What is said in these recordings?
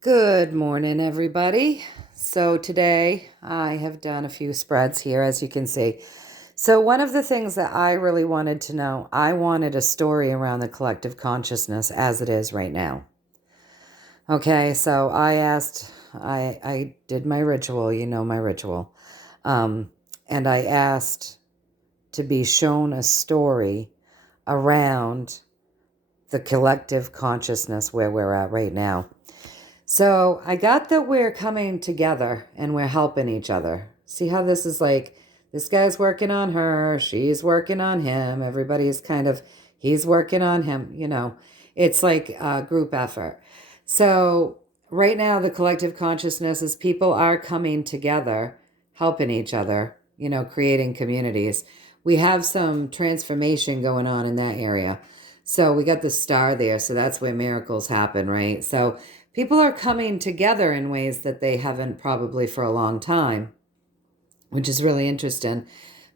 Good morning, everybody. So today I have done a few spreads here, as you can see. So one of the things that I really wanted to know, I wanted a story around the collective consciousness as it is right now. Okay, so I did my ritual, you know my ritual, and I asked to be shown a story around the collective consciousness where we're at right now. So I got that we're coming together and we're helping each other. See how this is like, this guy's working on her, she's working on him, everybody's he's working on him, it's like a group effort. So right now, the collective consciousness is people are coming together, helping each other, creating communities. We have some transformation going on in that area. So we got the star there, so that's where miracles happen, right? So people are coming together in ways that they haven't probably for a long time, which is really interesting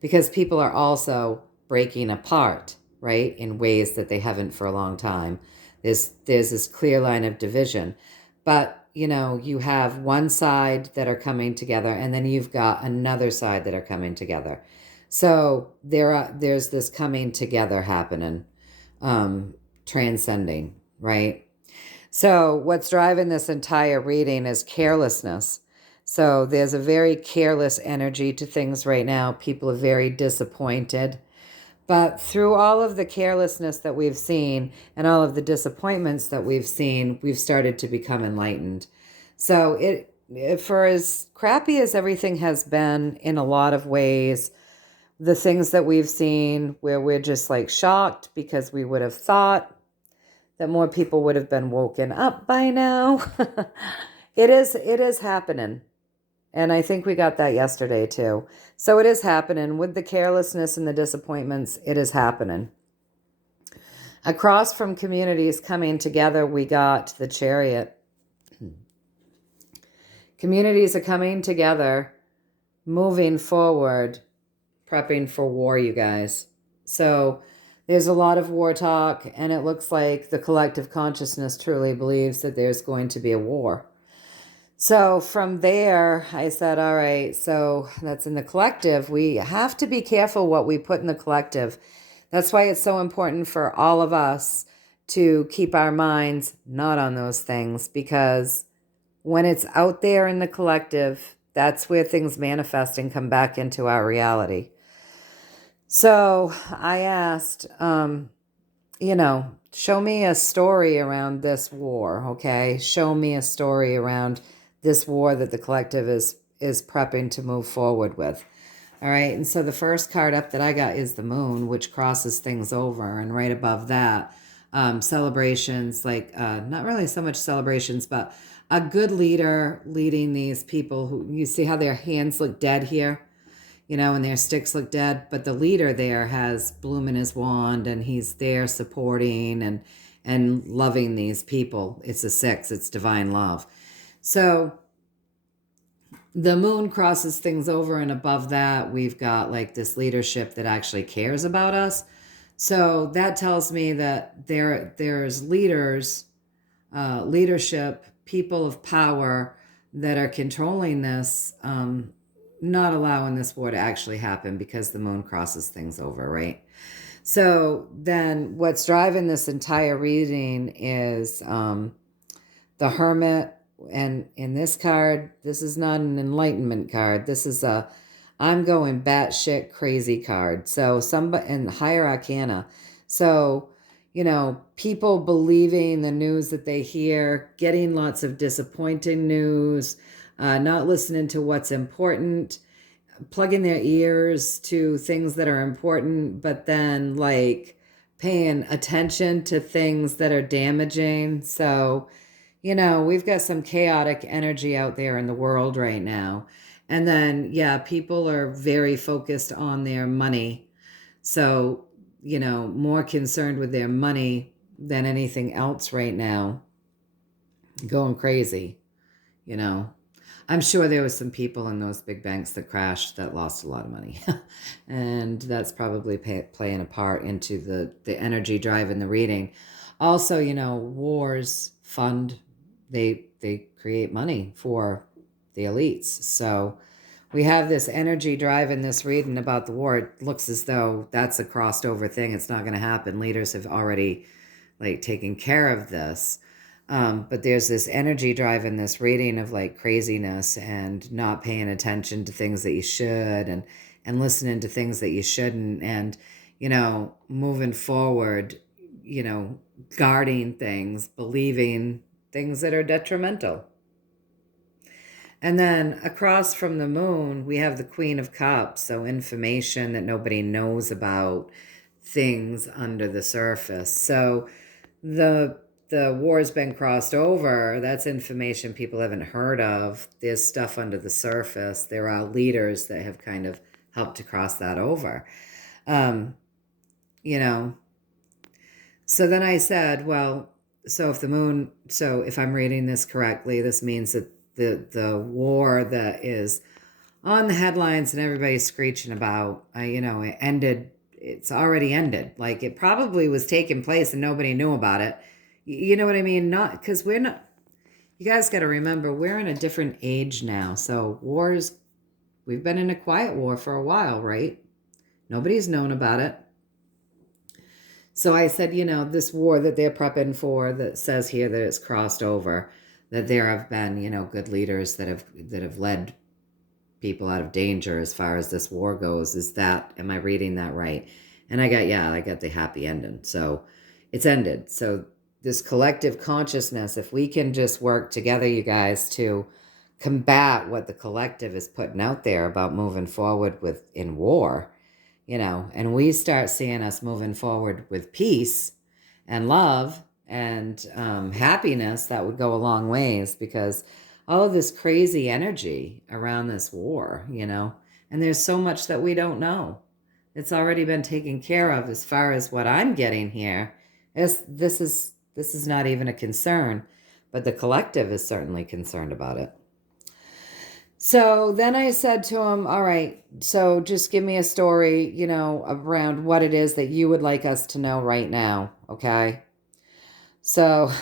because people are also breaking apart, right, in ways that they haven't for a long time. There's this clear line of division. But, you have one side that are coming together, and then you've got another side that are coming together. So there's this coming together happening, transcending, right? So what's driving this entire reading is carelessness. So there's a very careless energy to things right now. People are very disappointed. But through all of the carelessness that we've seen and all of the disappointments that we've seen, we've started to become enlightened. So for as crappy as everything has been in a lot of ways, the things that we've seen where we're just like shocked because we would have thought that more people would have been woken up by now. It is happening. And I think we got that yesterday too. So it is happening with the carelessness and the disappointments. It is happening. Across from communities coming together, we got the chariot. Communities are coming together, moving forward, prepping for war, you guys. So there's a lot of war talk, and it looks like the collective consciousness truly believes that there's going to be a war. So from there, I said, all right, so that's in the collective. We have to be careful what we put in the collective. That's why it's so important for all of us to keep our minds not on those things, because when it's out there in the collective, that's where things manifest and come back into our reality. So I asked, show me a story around this war, okay? Show me a story around this war that the collective is prepping to move forward with. All right, and so the first card up that I got is the moon, which crosses things over, and right above that, celebrations, like not really so much celebrations, but a good leader leading these people who, you see how their hands look dead here? And their sticks look dead, but the leader there has bloom in his wand, and he's there supporting and loving these people. It's a 6, it's divine love. So the moon crosses things over, and above that, we've got like this leadership that actually cares about us. So that tells me that there's leaders, leadership, people of power that are controlling this, not allowing this war to actually happen because the moon crosses things over, right? So then what's driving this entire reading is the Hermit. And in this card, this is not an enlightenment card. This is a I'm going batshit crazy card. So somebody in higher arcana. So, people believing the news that they hear, getting lots of disappointing news, not listening to what's important, plugging their ears to things that are important, but then like paying attention to things that are damaging. So, we've got some chaotic energy out there in the world right now. And then, yeah, people are very focused on their money. So, more concerned with their money than anything else right now. Going crazy, you know. I'm sure there was some people in those big banks that crashed that lost a lot of money. And that's probably playing a part into the energy drive in the reading. Also, wars fund, they they create money for the elites. So we have this energy drive in this reading about the war. It looks as though that's a crossed over thing. It's not going to happen. Leaders have already like taken care of this. But there's this energy drive in this reading of like craziness and not paying attention to things that you should, and listening to things that you shouldn't, and, you know, moving forward, you know, guarding things, believing things that are detrimental. And then across from the moon, we have the Queen of Cups, so information that nobody knows about, things under the surface. So the war's been crossed over. That's information people haven't heard of. There's stuff under the surface. There are leaders that have kind of helped to cross that over. You know, so then I said, well, so if I'm reading this correctly, this means that the war that is on the headlines and everybody's screeching about, it ended. It's already ended. Like, it probably was taking place and nobody knew about it. You know what I mean? Not because we're not. You guys got to remember, we're in a different age now. So we've been in a quiet war for a while, right? Nobody's known about it. So I said, this war that they're prepping for, that says here that it's crossed over, that there have been, good leaders that have led people out of danger as far as this war goes. Am I reading that right? And I got the happy ending. So it's ended. So this collective consciousness, if we can just work together, you guys, to combat what the collective is putting out there about moving forward in war, and we start seeing us moving forward with peace and love and happiness, that would go a long ways, because all of this crazy energy around this war, and there's so much that we don't know. It's already been taken care of. As far as what I'm getting here, this is not even a concern, but the collective is certainly concerned about it. So then I said to him, all right, so just give me a story, around what it is that you would like us to know right now, okay? So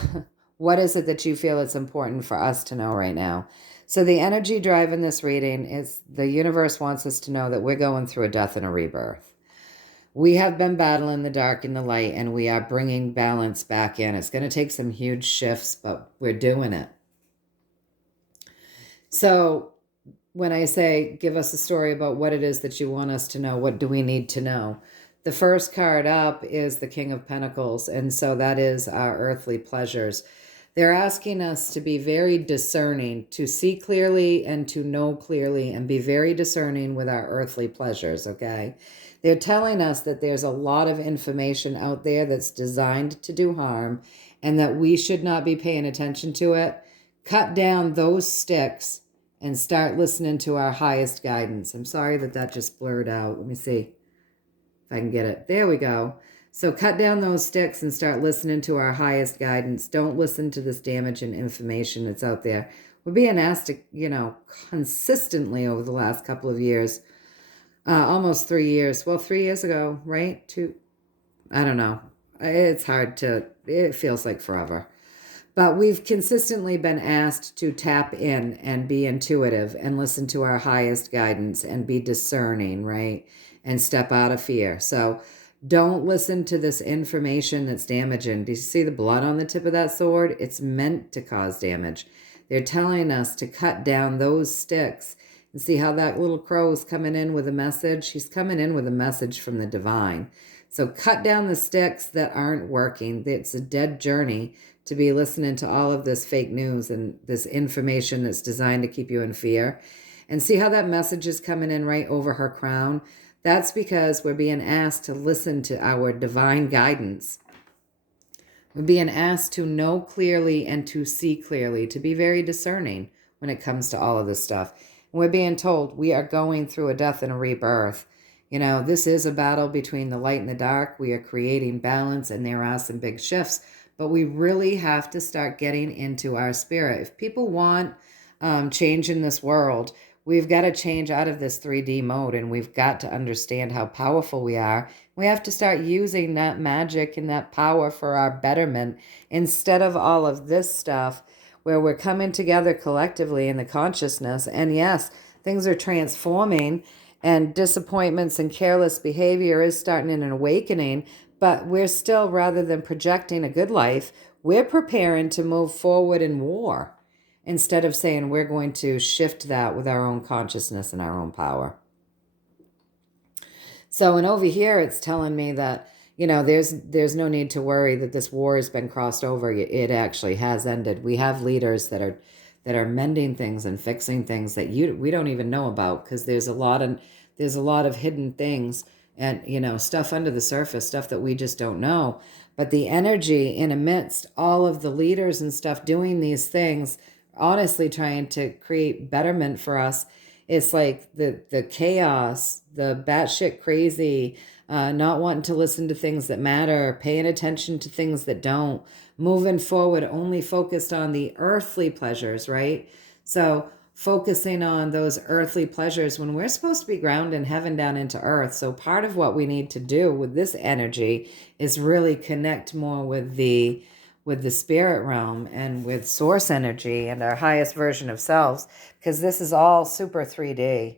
what is it that you feel it's important for us to know right now? So the energy drive in this reading is the universe wants us to know that we're going through a death and a rebirth. We have been battling the dark and the light, and we are bringing balance back in. It's going to take some huge shifts, but we're doing it. So when I say, give us a story about what it is that you want us to know, what do we need to know? The first card up is the King of Pentacles, and so that is our earthly pleasures. They're asking us to be very discerning, to see clearly and to know clearly, and be very discerning with our earthly pleasures, okay? They're telling us that there's a lot of information out there that's designed to do harm, and that we should not be paying attention to it. Cut down those sticks and start listening to our highest guidance. I'm sorry that just blurred out. Let me see if I can get it. There we go. So cut down those sticks and start listening to our highest guidance. Don't listen to this damaging information that's out there. We're being asked to, consistently over the last couple of years, almost 3 years. Well, 3 years ago, right? I don't know. It feels like forever. But we've consistently been asked to tap in and be intuitive and listen to our highest guidance and be discerning, right? And step out of fear. So don't listen to this information that's damaging. Do you see the blood on the tip of that sword? It's meant to cause damage. They're telling us to cut down those sticks. And see how that little crow is coming in with a message? He's coming in with a message from the divine. So cut down the sticks that aren't working. It's a dead journey to be listening to all of this fake news and this information that's designed to keep you in fear. And see how that message is coming in right over her crown? That's because we're being asked to listen to our divine guidance. We're being asked to know clearly and to see clearly, to be very discerning when it comes to all of this stuff. And we're being told we are going through a death and a rebirth. This is a battle between the light and the dark. We are creating balance, and there are some big shifts. But we really have to start getting into our spirit. If people want change in this world, we've got to change out of this 3D mode, and we've got to understand how powerful we are. We have to start using that magic and that power for our betterment instead of all of this stuff where we're coming together collectively in the consciousness. And yes, things are transforming, and disappointments and careless behavior is starting an awakening, but we're still, rather than projecting a good life, we're preparing to move forward in war instead of saying we're going to shift that with our own consciousness and our own power. So, and over here, it's telling me that, there's no need to worry that this war has been crossed over. It actually has ended. We have leaders that are mending things and fixing things that we don't even know about, because there's a lot of hidden things and stuff under the surface, stuff that we just don't know. But the energy in amidst all of the leaders and stuff doing these things, honestly trying to create betterment for us, it's like the chaos, the batshit crazy, not wanting to listen to things that matter, paying attention to things that don't, moving forward only focused on the earthly pleasures, right? So focusing on those earthly pleasures when we're supposed to be grounding heaven down into earth. So part of what we need to do with this energy is really connect more with the spirit realm and with source energy and our highest version of selves, because this is all super 3D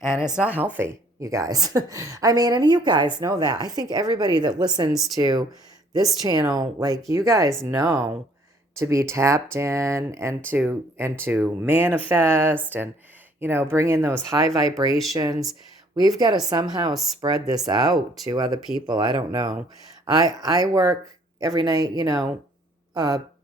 and it's not healthy, you guys. I mean, and you guys know that. I think everybody that listens to this channel, like, you guys know to be tapped in and to manifest and bring in those high vibrations. We've got to somehow spread this out to other people. I don't know. I work every night,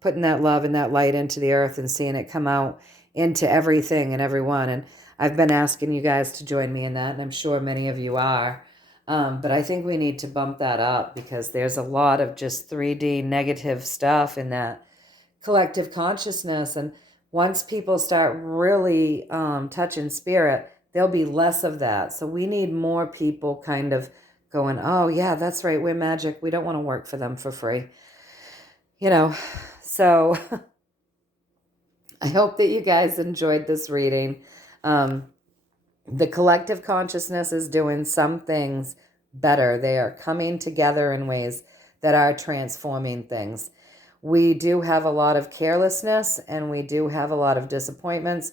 putting that love and that light into the earth and seeing it come out into everything and everyone. And I've been asking you guys to join me in that, and I'm sure many of you are. But I think we need to bump that up, because there's a lot of just 3D negative stuff in that collective consciousness. And once people start really touching spirit, there'll be less of that. So we need more people kind of going, oh yeah, that's right, we're magic. We don't want to work for them for free. So I hope that you guys enjoyed this reading. The collective consciousness is doing some things better. They are coming together in ways that are transforming things. We do have a lot of carelessness and we do have a lot of disappointments.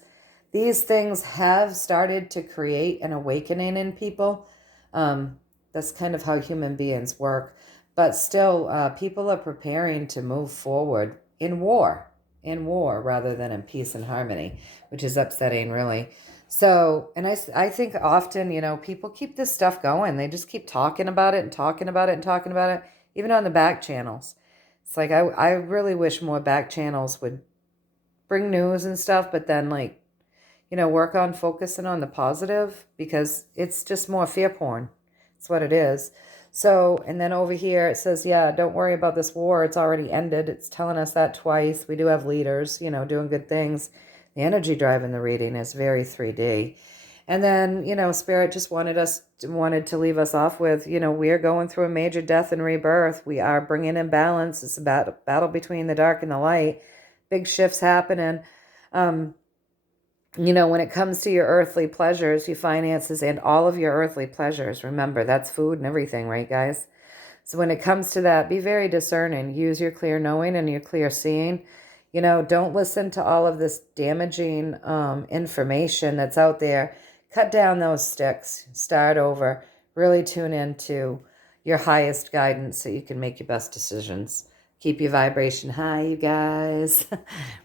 These things have started to create an awakening in people. That's kind of how human beings work. But still, people are preparing to move forward in war rather than in peace and harmony, which is upsetting, really. So, and I think often, people keep this stuff going. They just keep talking about it and talking about it and talking about it, even on the back channels. It's like, I really wish more back channels would bring news and stuff, but then work on focusing on the positive, because it's just more fear porn. It's what it is. So, and then over here it says, yeah, don't worry about this war. It's already ended. It's telling us that twice. We do have leaders, doing good things. The energy drive in the reading is very 3D. And then, Spirit just wanted to leave us off with, we are going through a major death and rebirth. We are bringing in balance. It's a battle between the dark and the light. Big shifts happening. When it comes to your earthly pleasures, your finances, and all of your earthly pleasures, remember, that's food and everything, right, guys? So when it comes to that, be very discerning. Use your clear knowing and your clear seeing. Don't listen to all of this damaging information that's out there. Cut down those sticks. Start over. Really tune into your highest guidance so you can make your best decisions. Keep your vibration high, you guys.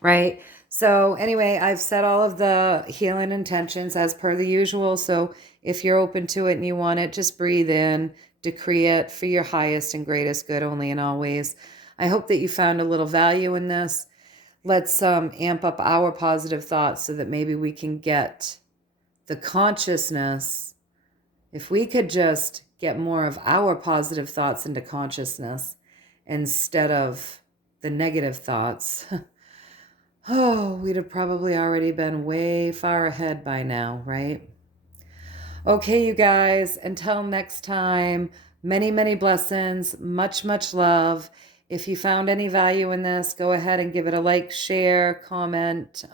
Right? So anyway, I've set all of the healing intentions as per the usual. So if you're open to it and you want it, just breathe in, decree it for your highest and greatest good only and always. I hope that you found a little value in this. Let's amp up our positive thoughts so that maybe we can get the consciousness. If we could just get more of our positive thoughts into consciousness instead of the negative thoughts, oh, we'd have probably already been way far ahead by now, right? Okay, you guys, until next time, many, many blessings, much, much love. If you found any value in this, go ahead and give it a like, share, comment.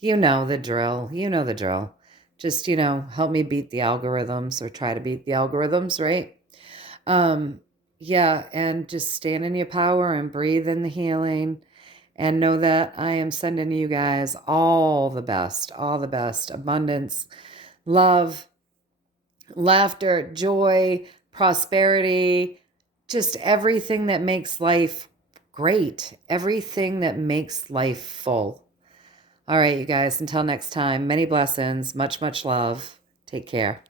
You know the drill. You know the drill. Just, help me beat the algorithms, or try to beat the algorithms, right? Yeah, and just stand in your power and breathe in the healing. And know that I am sending you guys all the best, abundance, love, laughter, joy, prosperity, just everything that makes life great, everything that makes life full. All right, you guys, until next time, many blessings, much, much love. Take care.